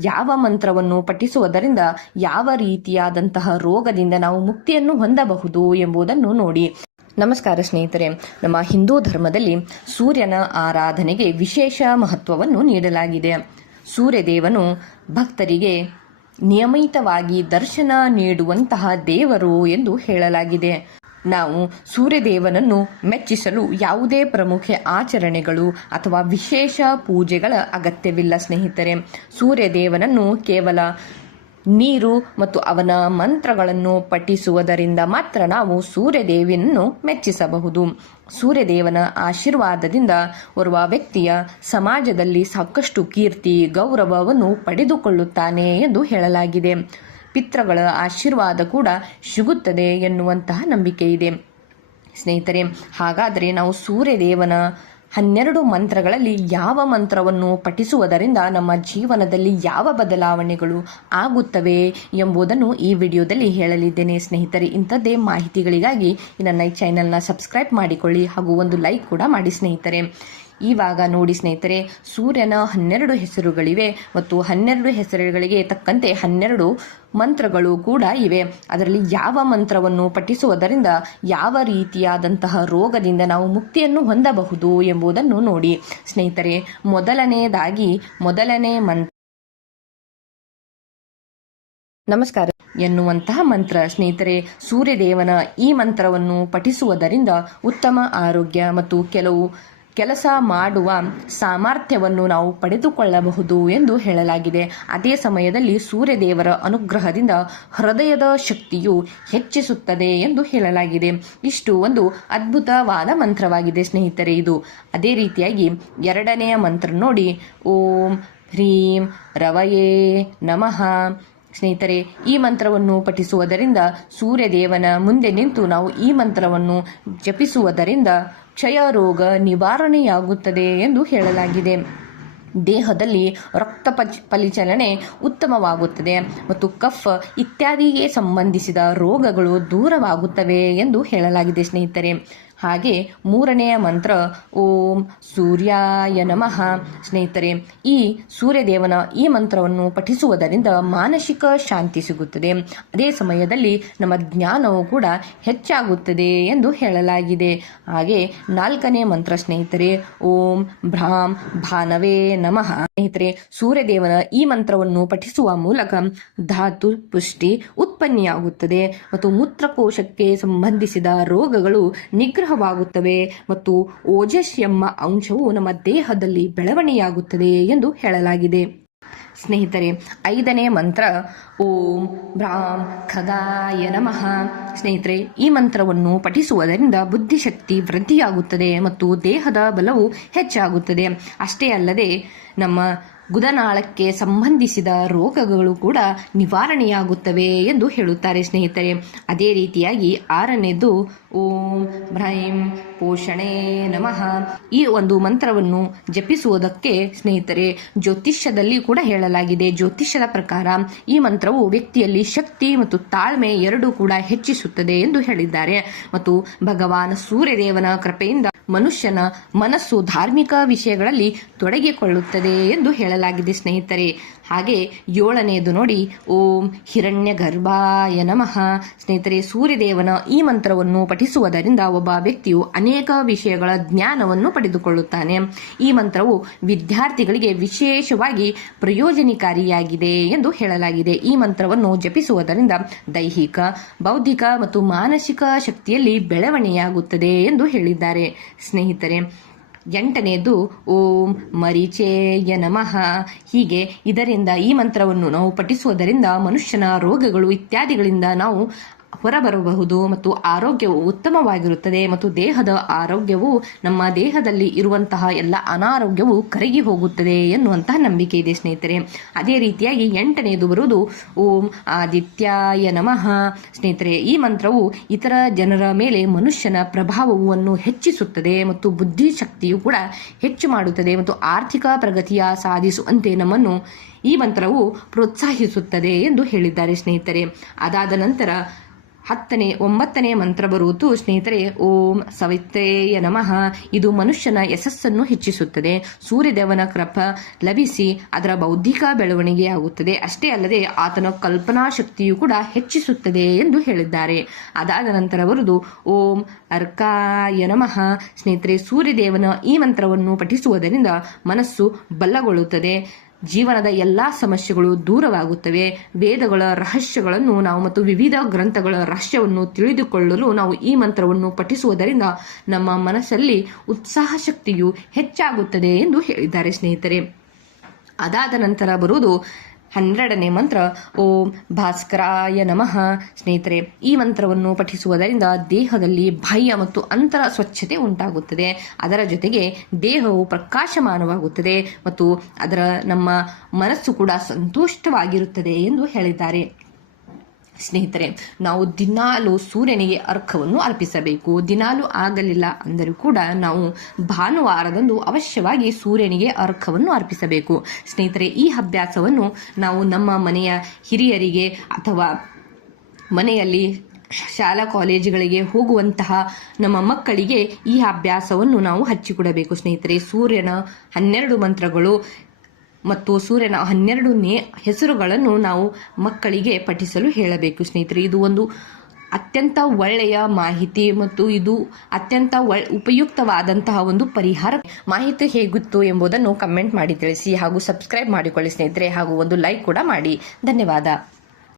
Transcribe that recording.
ಯಾವ ಮಂತ್ರವನ್ನು ಪಠಿಸುವುದರಿಂದ ಯಾವ ರೀತಿಯಾದಂತಹ ರೋಗದಿಂದ ನಾವು ಮುಕ್ತಿಯನ್ನು ಹೊಂದಬಹುದು ಎಂಬುದನ್ನು ನೋಡಿ. ನಮಸ್ಕಾರ ಸ್ನೇಹಿತರೆ, ನಮ್ಮ ಹಿಂದೂ ಧರ್ಮದಲ್ಲಿ ಸೂರ್ಯನ ಆರಾಧನೆಗೆ ವಿಶೇಷ ಮಹತ್ವವನ್ನು ನೀಡಲಾಗಿದೆ. ಸೂರ್ಯದೇವನು ಭಕ್ತರಿಗೆ ನಿಯಮಿತವಾಗಿ ದರ್ಶನ ನೀಡುವಂತಹ ದೇವರು ಎಂದು ಹೇಳಲಾಗಿದೆ. ನಾವು ಸೂರ್ಯದೇವನನ್ನು ಮೆಚ್ಚಿಸಲು ಯಾವುದೇ ಪ್ರಮುಖ ಆಚರಣೆಗಳು ಅಥವಾ ವಿಶೇಷ ಪೂಜೆಗಳ ಅಗತ್ಯವಿಲ್ಲ ಸ್ನೇಹಿತರೆ. ಸೂರ್ಯದೇವನನ್ನು ಕೇವಲ ನೀರು ಮತ್ತು ಅವನ ಮಂತ್ರಗಳನ್ನು ಪಠಿಸುವುದರಿಂದ ಮಾತ್ರ ನಾವು ಸೂರ್ಯದೇವನನ್ನು ಮೆಚ್ಚಿಸಬಹುದು. ಸೂರ್ಯದೇವನ ಆಶೀರ್ವಾದದಿಂದ ಓರ್ವ ವ್ಯಕ್ತಿಯ ಸಮಾಜದಲ್ಲಿ ಸಾಕಷ್ಟು ಕೀರ್ತಿ ಗೌರವವನ್ನು ಪಡೆದುಕೊಳ್ಳುತ್ತಾನೆ ಎಂದು ಹೇಳಲಾಗಿದೆ. ಪಿತೃಗಳ ಆಶೀರ್ವಾದ ಕೂಡ ಸಿಗುತ್ತದೆ ಎನ್ನುವಂತಹ ನಂಬಿಕೆ ಇದೆ ಸ್ನೇಹಿತರೆ. ಹಾಗಾದರೆ ನಾವು ಸೂರ್ಯದೇವನ 12 ಮಂತ್ರಗಳಲ್ಲಿ ಯಾವ ಮಂತ್ರವನ್ನು ಪಠಿಸುವುದರಿಂದ ನಮ್ಮ ಜೀವನದಲ್ಲಿ ಯಾವ ಬದಲಾವಣೆಗಳು ಆಗುತ್ತವೆ ಎಂಬುದನ್ನು ಈ ವಿಡಿಯೋದಲ್ಲಿ ಹೇಳಲಿದ್ದೇನೆ ಸ್ನೇಹಿತರೆ. ಇಂಥದ್ದೇ ಮಾಹಿತಿಗಳಿಗಾಗಿ ನನ್ನ ಈ ಚಾನೆಲ್ನ ಸಬ್ಸ್ಕ್ರೈಬ್ ಮಾಡಿಕೊಳ್ಳಿ ಹಾಗೂ ಒಂದು ಲೈಕ್ ಕೂಡ ಮಾಡಿ ಸ್ನೇಹಿತರೆ. ಇವಾಗ ನೋಡಿ ಸ್ನೇಹಿತರೆ, ಸೂರ್ಯನ 12 ಹೆಸರುಗಳಿವೆ ಮತ್ತು 12 ಹೆಸರುಗಳಿಗೆ ತಕ್ಕಂತೆ 12 ಮಂತ್ರಗಳು ಕೂಡ ಇವೆ. ಅದರಲ್ಲಿ ಯಾವ ಮಂತ್ರವನ್ನು ಪಠಿಸುವುದರಿಂದ ಯಾವ ರೀತಿಯಾದಂತಹ ರೋಗದಿಂದ ನಾವು ಮುಕ್ತಿಯನ್ನು ಹೊಂದಬಹುದು ಎಂಬುದನ್ನು ನೋಡಿ ಸ್ನೇಹಿತರೆ. ಮೊದಲನೇ ಮಂತ್ರ ನಮಸ್ಕಾರ ಎನ್ನುವಂತಹ ಮಂತ್ರ ಸ್ನೇಹಿತರೆ. ಸೂರ್ಯದೇವನ ಈ ಮಂತ್ರವನ್ನು ಪಠಿಸುವುದರಿಂದ ಉತ್ತಮ ಆರೋಗ್ಯ ಮತ್ತು ಕೆಲಸ ಮಾಡುವ ಸಾಮರ್ಥ್ಯವನ್ನು ನಾವು ಪಡೆದುಕೊಳ್ಳಬಹುದು ಎಂದು ಹೇಳಲಾಗಿದೆ. ಅದೇ ಸಮಯದಲ್ಲಿ ಸೂರ್ಯದೇವರ ಅನುಗ್ರಹದಿಂದ ಹೃದಯದ ಶಕ್ತಿಯು ಹೆಚ್ಚಿಸುತ್ತದೆ ಎಂದು ಹೇಳಲಾಗಿದೆ. ಇಷ್ಟು ಒಂದು ಅದ್ಭುತವಾದ ಮಂತ್ರವಾಗಿದೆ ಸ್ನೇಹಿತರೆ ಇದು. ಅದೇ ರೀತಿಯಾಗಿ 2ನೆಯ ಮಂತ್ರ ನೋಡಿ, ಓಂ ಹ್ರೀಂ ರವಯೇ ನಮಃ ಸ್ನೇಹಿತರೆ. ಈ ಮಂತ್ರವನ್ನು ಪಠಿಸುವುದರಿಂದ ಸೂರ್ಯದೇವನ ಮುಂದೆ ನಿಂತು ನಾವು ಈ ಮಂತ್ರವನ್ನು ಜಪಿಸುವುದರಿಂದ ಕ್ಷಯ ರೋಗ ನಿವಾರಣೆಯಾಗುತ್ತದೆ ಎಂದು ಹೇಳಲಾಗಿದೆ. ದೇಹದಲ್ಲಿ ರಕ್ತ ಪರಿಚಲನೆ ಉತ್ತಮವಾಗುತ್ತದೆ ಮತ್ತು ಕಫ್ ಇತ್ಯಾದಿಗೆ ಸಂಬಂಧಿಸಿದ ರೋಗಗಳು ದೂರವಾಗುತ್ತವೆ ಎಂದು ಹೇಳಲಾಗಿದೆ ಸ್ನೇಹಿತರೆ. ಹಾಗೆ 3ನೆಯ ಮಂತ್ರ ಓಂ ಸೂರ್ಯಾಯ ನಮಃ ಸ್ನೇಹಿತರೆ. ಈ ಸೂರ್ಯದೇವನ ಈ ಮಂತ್ರವನ್ನು ಪಠಿಸುವುದರಿಂದ ಮಾನಸಿಕ ಶಾಂತಿ ಸಿಗುತ್ತದೆ. ಅದೇ ಸಮಯದಲ್ಲಿ ನಮ್ಮ ಜ್ಞಾನವು ಕೂಡ ಹೆಚ್ಚಾಗುತ್ತದೆ ಎಂದು ಹೇಳಲಾಗಿದೆ. ಹಾಗೆ 4ನೇ ಮಂತ್ರ ಸ್ನೇಹಿತರೆ, ಓಂ ಭ್ರಾಂ ಭಾನವೇ ನಮಃ ಸ್ನೇಹಿತರೆ. ಸೂರ್ಯದೇವನ ಈ ಮಂತ್ರವನ್ನು ಪಠಿಸುವ ಮೂಲಕ ಧಾತು ಪುಷ್ಟಿ ಉತ್ಪತ್ತಿಯಾಗುತ್ತದೆ ಮತ್ತು ಮೂತ್ರಕೋಶಕ್ಕೆ ಸಂಬಂಧಿಸಿದ ರೋಗಗಳು ನಿಗ್ರಹವಾಗುತ್ತವೆ ಮತ್ತು ಓಜಸ್ ಎಂಬ ಅಂಶವು ನಮ್ಮ ದೇಹದಲ್ಲಿ ಬೆಳವಣಿಗೆಯಾಗುತ್ತದೆ ಎಂದು ಹೇಳಲಾಗಿದೆ ಸ್ನೇಹಿತರೆ. 5ನೇ ಮಂತ್ರ ಓಂ ಭ್ರಾಂ ಖಗಾಯ ನಮಃ ಸ್ನೇಹಿತರೆ. ಈ ಮಂತ್ರವನ್ನು ಪಠಿಸುವುದರಿಂದ ಬುದ್ಧಿಶಕ್ತಿ ವೃದ್ಧಿಯಾಗುತ್ತದೆ ಮತ್ತು ದೇಹದ ಬಲವು ಹೆಚ್ಚಾಗುತ್ತದೆ. ಅಷ್ಟೇ ಅಲ್ಲದೆ ನಮ್ಮ ಗುದನಾಳಕ್ಕೆ ಸಂಬಂಧಿಸಿದ ರೋಗಗಳು ಕೂಡ ನಿವಾರಣೆಯಾಗುತ್ತವೆ ಎಂದು ಹೇಳುತ್ತಾರೆ ಸ್ನೇಹಿತರೆ. ಅದೇ ರೀತಿಯಾಗಿ 6ನೇದು ಓಂ ಭ್ರೈಂ ಪೋಷಣೆ ನಮಃ. ಈ ಒಂದು ಮಂತ್ರವನ್ನು ಜಪಿಸುವುದಕ್ಕೆ ಸ್ನೇಹಿತರೆ ಜ್ಯೋತಿಷ್ಯದಲ್ಲಿ ಕೂಡ ಹೇಳಲಾಗಿದೆ. ಜ್ಯೋತಿಷ್ಯದ ಪ್ರಕಾರ ಈ ಮಂತ್ರವು ವ್ಯಕ್ತಿಯಲ್ಲಿ ಶಕ್ತಿ ಮತ್ತು ತಾಳ್ಮೆ ಎರಡೂ ಕೂಡ ಹೆಚ್ಚಿಸುತ್ತದೆ ಎಂದು ಹೇಳಿದ್ದಾರೆ. ಮತ್ತು ಭಗವಾನ್ ಸೂರ್ಯದೇವನ ಕೃಪೆಯಿಂದ ಮನುಷ್ಯನ ಮನಸ್ಸು ಧಾರ್ಮಿಕ ವಿಷಯಗಳಲ್ಲಿ ತೊಡಗಿಕೊಳ್ಳುತ್ತದೆ ಎಂದು ಹೇಳಲಾಗಿದೆ ಸ್ನೇಹಿತರೆ. ಹಾಗೆ 7ನೇದು ನೋಡಿ, ಓಂ ಹಿರಣ್ಯ ಗರ್ಭಾಯ ನಮಃ ಸ್ನೇಹಿತರೆ. ಸೂರ್ಯದೇವನ ಈ ಮಂತ್ರವನ್ನು ಪಠಿಸುವುದರಿಂದ ಒಬ್ಬ ವ್ಯಕ್ತಿಯು ಅನೇಕ ವಿಷಯಗಳ ಜ್ಞಾನವನ್ನು ಪಡೆದುಕೊಳ್ಳುತ್ತಾನೆ. ಈ ಮಂತ್ರವು ವಿದ್ಯಾರ್ಥಿಗಳಿಗೆ ವಿಶೇಷವಾಗಿ ಪ್ರಯೋಜನಕಾರಿಯಾಗಿದೆ ಎಂದು ಹೇಳಲಾಗಿದೆ. ಈ ಮಂತ್ರವನ್ನು ಜಪಿಸುವುದರಿಂದ ದೈಹಿಕ, ಬೌದ್ಧಿಕ ಮತ್ತು ಮಾನಸಿಕ ಶಕ್ತಿಯಲ್ಲಿ ಬೆಳವಣಿಗೆಯಾಗುತ್ತದೆ ಎಂದು ಹೇಳಿದ್ದಾರೆ ಸ್ನೇಹಿತರೆ. 8ನೇದು ಓಂ ಮರೀಚೇಯ ನಮಃ. ಹೀಗೆ ಇದರಿಂದ ಈ ಮಂತ್ರವನ್ನು ನಾವು ಪಠಿಸುವುದರಿಂದ ಮನುಷ್ಯನ ರೋಗಗಳು ಇತ್ಯಾದಿಗಳಿಂದ ನಾವು ಹೊರಬರಬಹುದು ಮತ್ತು ಆರೋಗ್ಯವು ಉತ್ತಮವಾಗಿರುತ್ತದೆ ಮತ್ತು ದೇಹದ ಆರೋಗ್ಯವು ನಮ್ಮ ದೇಹದಲ್ಲಿ ಇರುವಂತಹ ಎಲ್ಲ ಅನಾರೋಗ್ಯವು ಕರಗಿ ಹೋಗುತ್ತದೆ ಎನ್ನುವಂತಹ ನಂಬಿಕೆ ಇದೆ ಸ್ನೇಹಿತರೆ. ಅದೇ ರೀತಿಯಾಗಿ 8ನೇದು ಬರುವುದು ಓಂ ಆದಿತ್ಯಾಯ ನಮಃ ಸ್ನೇಹಿತರೆ. ಈ ಮಂತ್ರವು ಇತರ ಜನರ ಮೇಲೆ ಮನುಷ್ಯನ ಪ್ರಭಾವವನ್ನು ಹೆಚ್ಚಿಸುತ್ತದೆ ಮತ್ತು ಬುದ್ಧಿಶಕ್ತಿಯು ಕೂಡ ಹೆಚ್ಚು ಮಾಡುತ್ತದೆ ಮತ್ತು ಆರ್ಥಿಕ ಪ್ರಗತಿಯ ಸಾಧಿಸುವಂತೆ ನಮ್ಮನ್ನು ಈ ಮಂತ್ರವು ಪ್ರೋತ್ಸಾಹಿಸುತ್ತದೆ ಎಂದು ಹೇಳಿದ್ದಾರೆ ಸ್ನೇಹಿತರೆ. ಅದಾದ ನಂತರ 9ನೇ ಮಂತ್ರ ಬರುವುದು ಸ್ನೇಹಿತರೆ ಓಂ ಸವಿತ್ರೇಯ ನಮಃ. ಇದು ಮನುಷ್ಯನ ಯಶಸ್ಸನ್ನು ಹೆಚ್ಚಿಸುತ್ತದೆ. ಸೂರ್ಯದೇವನ ಕೃಪ ಲಭಿಸಿ ಅದರ ಬೌದ್ಧಿಕ ಬೆಳವಣಿಗೆ ಆಗುತ್ತದೆ. ಅಷ್ಟೇ ಅಲ್ಲದೆ ಆತನ ಕಲ್ಪನಾ ಶಕ್ತಿಯು ಕೂಡ ಹೆಚ್ಚಿಸುತ್ತದೆ ಎಂದು ಹೇಳಿದ್ದಾರೆ. ಅದಾದ ನಂತರ ಬರುವುದು ಓಂ ಅರ್ಕಾಯ ನಮಃ. ಸ್ನೇಹಿತರೆ, ಸೂರ್ಯದೇವನ ಈ ಮಂತ್ರವನ್ನು ಪಠಿಸುವುದರಿಂದ ಮನಸ್ಸು ಬಲಗೊಳ್ಳುತ್ತದೆ. ಜೀವನದ ಎಲ್ಲಾ ಸಮಸ್ಯೆಗಳು ದೂರವಾಗುತ್ತವೆ. ವೇದಗಳ ರಹಸ್ಯಗಳನ್ನು ನಾವು ಮತ್ತು ವಿವಿಧ ಗ್ರಂಥಗಳ ರಹಸ್ಯವನ್ನು ತಿಳಿದುಕೊಳ್ಳಲು ನಾವು ಈ ಮಂತ್ರವನ್ನು ಪಠಿಸುವುದರಿಂದ ನಮ್ಮ ಮನಸ್ಸಲ್ಲಿ ಉತ್ಸಾಹ ಶಕ್ತಿಯು ಹೆಚ್ಚಾಗುತ್ತದೆ ಎಂದು ಹೇಳಿದ್ದಾರೆ ಸ್ನೇಹಿತರೆ. ಅದಾದ ನಂತರ ಬರುವುದು 12ನೇ ಮಂತ್ರ ಓಂ ಭಾಸ್ಕರಾಯ ನಮಃ. ಸ್ನೇಹಿತರೆ, ಈ ಮಂತ್ರವನ್ನು ಪಠಿಸುವುದರಿಂದ ದೇಹದಲ್ಲಿ ಬಾಹ್ಯ ಮತ್ತು ಅಂತರ ಸ್ವಚ್ಛತೆ ಉಂಟಾಗುತ್ತದೆ. ಅದರ ಜೊತೆಗೆ ದೇಹವು ಪ್ರಕಾಶಮಾನವಾಗುತ್ತದೆ ಮತ್ತು ನಮ್ಮ ಮನಸ್ಸು ಕೂಡ ಸಂತುಷ್ಟವಾಗಿರುತ್ತದೆ ಎಂದು ಹೇಳಿದ್ದಾರೆ. ಸ್ನೇಹಿತರೆ, ನಾವು ದಿನಾಲು ಸೂರ್ಯನಿಗೆ ಅರ್ಘ್ಯವನ್ನು ಅರ್ಪಿಸಬೇಕು. ದಿನಾಲು ಆಗಲಿಲ್ಲ ಅಂದರೂ ಕೂಡ ನಾವು ಭಾನುವಾರದಂದು ಅವಶ್ಯವಾಗಿ ಸೂರ್ಯನಿಗೆ ಅರ್ಘ್ಯವನ್ನು ಅರ್ಪಿಸಬೇಕು. ಸ್ನೇಹಿತರೆ, ಈ ಅಭ್ಯಾಸವನ್ನು ನಾವು ನಮ್ಮ ಮನೆಯ ಹಿರಿಯರಿಗೆ ಅಥವಾ ಮನೆಯಲ್ಲಿ ಶಾಲಾ ಕಾಲೇಜುಗಳಿಗೆ ಹೋಗುವಂತಹ ನಮ್ಮ ಮಕ್ಕಳಿಗೆ ಈ ಅಭ್ಯಾಸವನ್ನು ನಾವು ಹಚ್ಚಿಕೊಡಬೇಕು. ಸ್ನೇಹಿತರೆ, ಸೂರ್ಯನ 12 ಮಂತ್ರಗಳು ಮತ್ತು ಸೂರ್ಯನ 12 ಹೆಸರುಗಳನ್ನು ನಾವು ಮಕ್ಕಳಿಗೆ ಪಠಿಸಲು ಹೇಳಬೇಕು. ಸ್ನೇಹಿತರೆ, ಇದು ಒಂದು ಅತ್ಯಂತ ಒಳ್ಳೆಯ ಮಾಹಿತಿ ಮತ್ತು ಇದು ಅತ್ಯಂತ ಉಪಯುಕ್ತವಾದಂತಹ ಒಂದು ಪರಿಹಾರ. ಮಾಹಿತಿ ಹೇಗಿತ್ತು ಎಂಬುದನ್ನು ಕಮೆಂಟ್ ಮಾಡಿ ತಿಳಿಸಿ ಹಾಗೂ ಸಬ್ಸ್ಕ್ರೈಬ್ ಮಾಡಿಕೊಳ್ಳಿ ಸ್ನೇಹಿತರೆ, ಹಾಗೂ ಒಂದು ಲೈಕ್ ಕೂಡ ಮಾಡಿ. ಧನ್ಯವಾದ.